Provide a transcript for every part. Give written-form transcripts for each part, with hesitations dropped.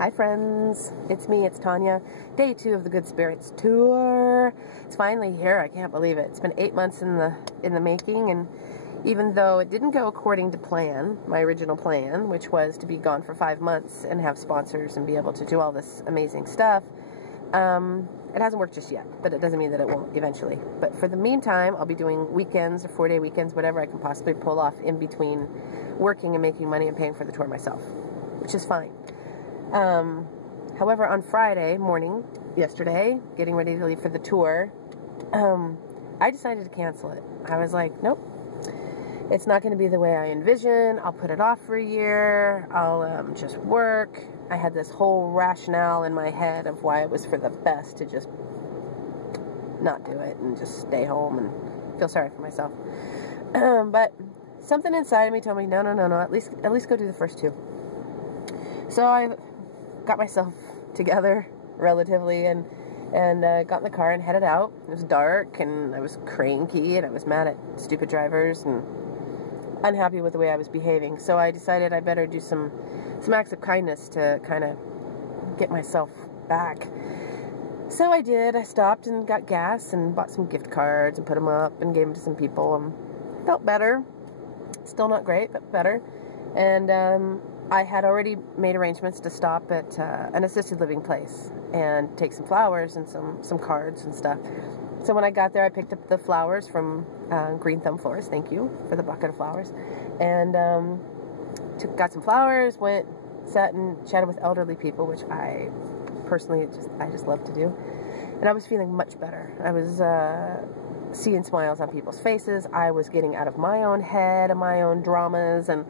Hi friends, it's me, it's Tanya. Day 2 of the Good Spirits tour. It's finally here, I can't believe it. It's been 8 months in the making, and even though it didn't go according to plan, my original plan, which was to be gone for 5 months and have sponsors and be able to do all this amazing stuff, it hasn't worked just yet, but it doesn't mean that it won't eventually. But for the meantime, I'll be doing weekends or 4-day weekends, whatever I can possibly pull off in between working and making money and paying for the tour myself, which is fine. However, on Friday morning, yesterday, getting ready to leave for the tour, I decided to cancel it. I was like, nope, it's not going to be the way I envision. I'll put it off for a year. I'll just work. I had this whole rationale in my head of why it was for the best to just not do it and just stay home and feel sorry for myself. But something inside of me told me, no, at least go do the first 2. So I got myself together relatively and got in the car and headed out. It was dark and I was cranky and I was mad at stupid drivers and unhappy with the way I was behaving. So I decided I better do some acts of kindness to kind of get myself back. So I did. I stopped and got gas and bought some gift cards and put them up and gave them to some people and felt better. Still not great, but better. And I had already made arrangements to stop at an assisted living place and take some flowers and some cards and stuff. So when I got there, I picked up the flowers from Green Thumb Florist. Thank you for the bucket of flowers. And got some flowers, went, sat and chatted with elderly people, which I personally just love to do. And I was feeling much better. I was seeing smiles on people's faces. I was getting out of my own head and my own dramas and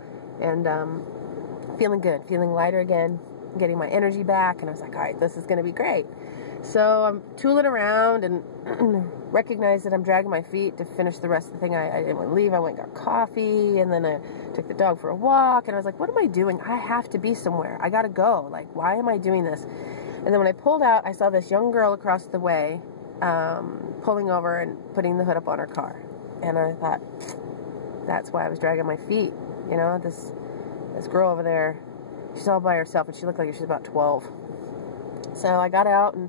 feeling good, feeling lighter again, getting my energy back, and I was like, all right, this is going to be great. So I'm tooling around and recognize that I'm dragging my feet to finish the rest of the thing. I didn't want to leave. I went and got coffee, and then I took the dog for a walk, and I was like, what am I doing? I have to be somewhere. I got to go. Like, why am I doing this? And then when I pulled out, I saw this young girl across the way pulling over and putting the hood up on her car. And I thought, that's why I was dragging my feet. You know, this girl over there, she's all by herself, and she looked like she's about 12. So I got out and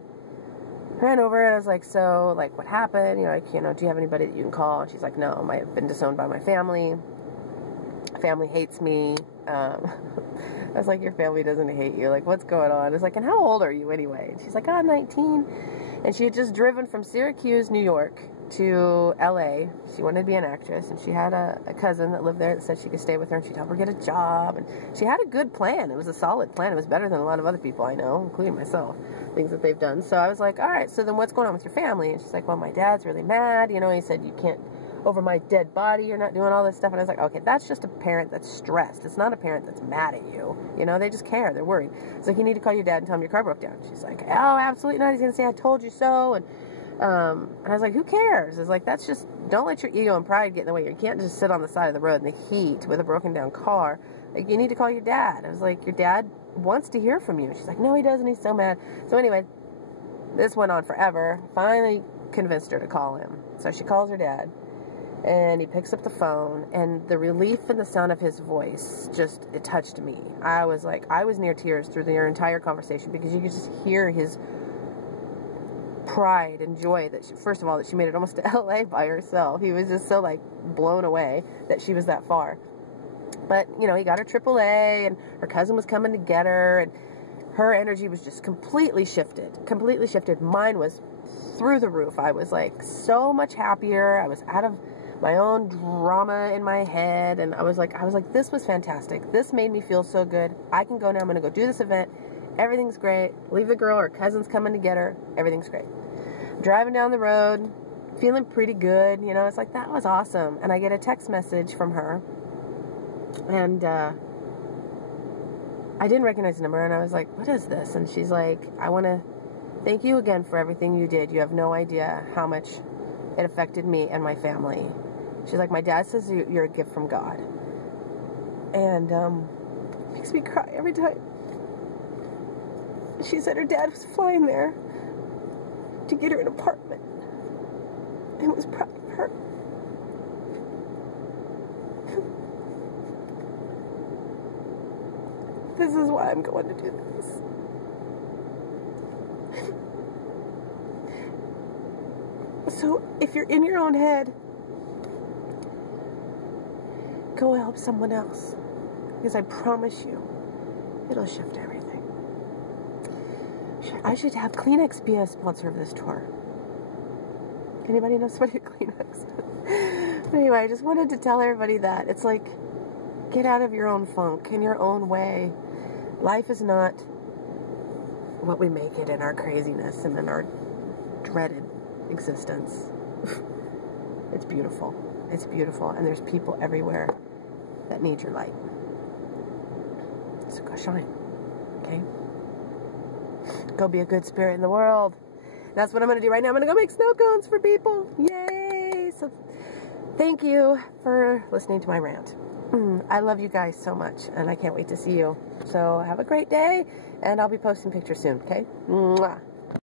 ran over, and I was like, so, like, what happened? You know, do you have anybody that you can call? And she's like, no, I've been disowned by my family. Family hates me. I was like, your family doesn't hate you. Like, what's going on? I was like, and how old are you anyway? And she's like, I'm 19. And she had just driven from Syracuse, New York, to LA. She wanted to be an actress, and she had a cousin that lived there that said she could stay with her, and she'd help her get a job, and she had a good plan. It was a solid plan. It was better than a lot of other people I know, including myself, things that they've done. So I was like, all right, so then what's going on with your family? And she's like, well, my dad's really mad. You know, he said, you can't, over my dead body, you're not doing all this stuff. And I was like, okay, that's just a parent that's stressed. It's not a parent that's mad at you. You know, they just care. They're worried. It's like, you need to call your dad and tell him your car broke down. She's like, oh, absolutely not. He's going to say, I told you so. And I was like, who cares? It's like, that's just, don't let your ego and pride get in the way. You can't just sit on the side of the road in the heat with a broken down car. Like, you need to call your dad. I was like, your dad wants to hear from you. She's like, no, he doesn't. He's so mad. So anyway, this went on forever. Finally convinced her to call him. So she calls her dad, and he picks up the phone, and the relief in the sound of his voice just, it touched me. I was like, I was near tears through the entire conversation, because you could just hear his pride and joy that she, first of all, that she made it almost to LA by herself. He was just so, like, blown away that she was that far. But, you know, he got her AAA, and her cousin was coming to get her, and her energy was just completely shifted. Mine was through the roof. I was, like, so much happier. I was out of my own drama in my head, and I was like, this was fantastic. This made me feel so good. I can go now. I'm going to go do this event. Everything's great. Leave the girl. Her cousin's coming to get her. Everything's great. Driving down the road, feeling pretty good. You know, it's like, that was awesome. And I get a text message from her, and I didn't recognize the number, and I was like, what is this? And she's like, I want to thank you again for everything you did. You have no idea how much it affected me and my family. She's like, my dad says you're a gift from God. And it makes me cry every time. She said her dad was flying there to get her an apartment and was proud of her. This is why I'm going to do this. So if you're in your own head, go help someone else. Because I promise you, it'll shift everything. I should have Kleenex be a sponsor of this tour. Anybody know somebody at Kleenex? Anyway, I just wanted to tell everybody that. It's like, get out of your own funk in your own way. Life is not what we make it in our craziness and in our dreaded existence. It's beautiful. It's beautiful. And there's people everywhere that need your light. So go shine. Okay? Go be a good spirit in the world. That's what I'm going to do right now. I'm going to go make snow cones for people. Yay! So thank you for listening to my rant. I love you guys so much, and I can't wait to see you. So have a great day, and I'll be posting pictures soon, okay? Mwah.